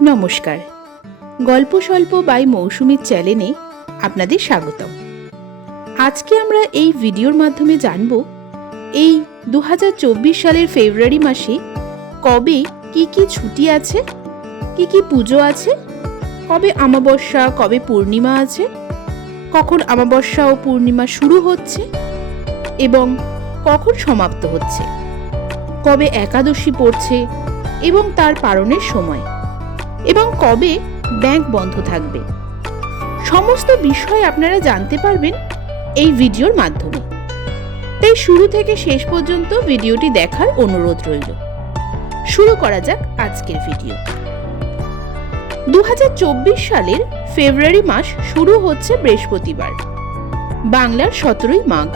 নমস্কার, গল্প স্বল্প বাই মৌসুমীর চ্যানেলে আপনাদের স্বাগতম। আজকে আমরা এই ভিডিওর মাধ্যমে জানব এই 2024 সালের ফেব্রুয়ারি মাসে কবে কি কি ছুটি আছে, কি কি পুজো আছে, কবে অমাবস্যা কবে পূর্ণিমা আছে, কখন অমাবস্যা ও পূর্ণিমা শুরু হচ্ছে এবং কখন সমাপ্ত হচ্ছে, কবে একাদশী পড়ছে এবং তার পালনের সময়, এবং কবে ব্যাংক বন্ধ থাকবে। সমস্ত বিষয় আপনারা জানতে পারবেন এই ভিডিওর মাধ্যমে। তাই শুরু থেকে শেষ পর্যন্ত ভিডিওটি দেখার অনুরোধ রইল। শুরু করা যাক আজকের ভিডিও। 2024 সালের ফেব্রুয়ারি মাস শুরু হচ্ছে বৃহস্পতিবার, বাংলার 17ই মাঘ।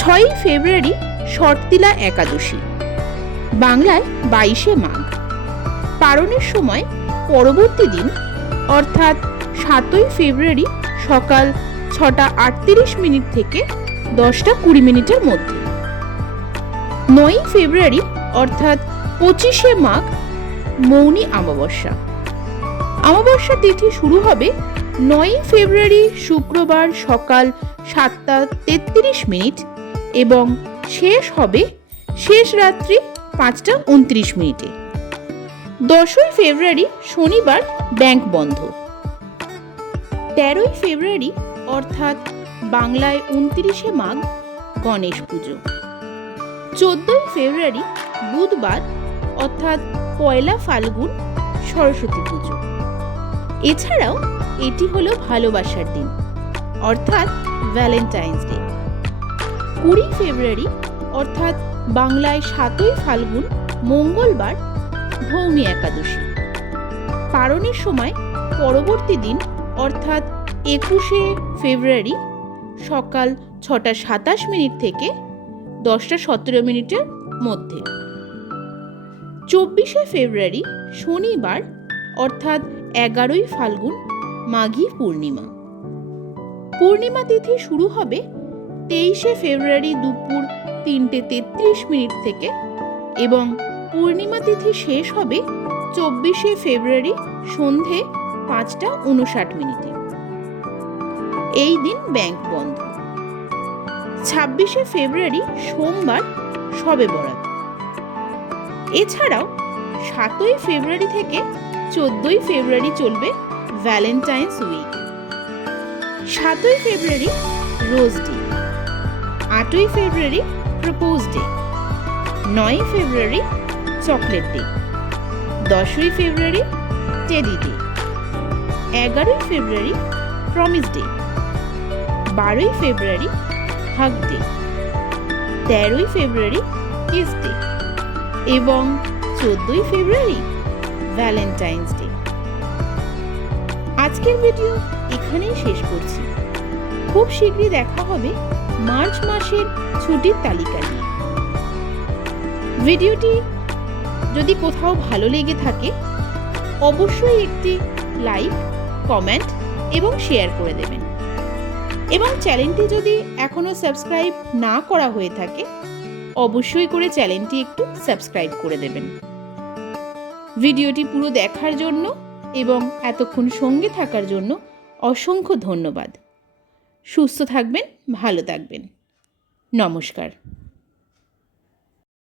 6ই ফেব্রুয়ারি শর্তিলা একাদশী, বাংলায় 22শে মাঘ। পালনের সময় পরবর্তী দিন অর্থাৎ 7ই ফেব্রুয়ারি সকাল 6:38 থেকে 10:20 মধ্যে। 9ই ফেব্রুয়ারি অর্থাৎ 25শে মাঘ মৌনী অমাবস্যা। অমাবস্যা তিথি শুরু হবে 9ই ফেব্রুয়ারি শুক্রবার সকাল 7:33 এবং শেষ হবে শেষ রাত্রি 5:29। 10ই ফেব্রুয়ারি শনিবার ব্যাংক বন্ধ। 13ই ফেব্রুয়ারি অর্থাৎ বাংলায় 29শে মাঘ গণেশ পুজো। 14ই ফেব্রুয়ারি বুধবার অর্থাৎ পয়লা ফাল্গুন সরস্বতী পুজো। এছাড়াও এটি হলো ভালোবাসার দিন অর্থাৎ ভ্যালেন্টাইন্স ডে। 20 ফেব্রুয়ারি অর্থাৎ বাংলায় 7ই ফাল্গুন মঙ্গলবার ভৌমী একাদশী। পালনের সময় পরবর্তী দিন অর্থাৎ 21শে ফেব্রুয়ারি সকাল 6:27 থেকে 10:17 মধ্যে। 24শে ফেব্রুয়ারি শনিবার অর্থাৎ 11ই ফাল্গুন মাঘী পূর্ণিমা। পূর্ণিমা তিথি শুরু হবে 23শে ফেব্রুয়ারি দুপুর 3:33 থেকে এবং পূর্ণিমা তিথি শেষ হবে 24শে ফেব্রুয়ারি সন্ধে 5:59। এই দিন ব্যাংক বন্ধ। 26শে ফেব্রুয়ারি সোমবার শবে বরাত। এছাড়াও 7ই ফেব্রুয়ারি থেকে 14ই ফেব্রুয়ারি চলবে ভ্যালেন্টাইন্স উইক। 7ই ফেব্রুয়ারি রোজ ডে। 8ই ফেব্রুয়ারি প্রপোজ ডে। 9ই ফেব্রুয়ারি চকলেট ডে। 10ই ফেব্রুয়ারি টেডি ডে। 11ই ফেব্রুয়ারি প্রমিস ডে। 12ই ফেব্রুয়ারি হাগ ডে। 13ই ফেব্রুয়ারি কিস ডে এবং 14ই ফেব্রুয়ারি ভ্যালেন্টাইন্স ডে। আজকের ভিডিও এখানেই শেষ করছি। খুব শীঘ্রই দেখা হবে মার্চ মাসের ছুটির তালিকা নিয়ে। ভিডিওটি যদি কোথাও ভালো লেগে থাকে অবশ্যই একটি লাইক, কমেন্ট এবং শেয়ার করে দেবেন, এবং চ্যানেলটি যদি এখনো সাবস্ক্রাইব না করা হয়ে থাকে অবশ্যই করে চ্যানেলটি একটু সাবস্ক্রাইব করে দেবেন। ভিডিওটি পুরো দেখার জন্য এবং এতক্ষণ সঙ্গে থাকার জন্য অসংখ্য ধন্যবাদ। সুস্থ থাকবেন, ভালো থাকবেন। নমস্কার।